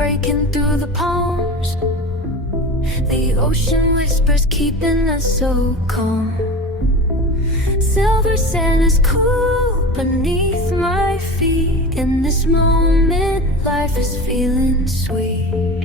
breaking through the palms. The ocean whispers, keeping us so calm. Silver sand is cool beneath my feet. In this moment, life is feeling sweet.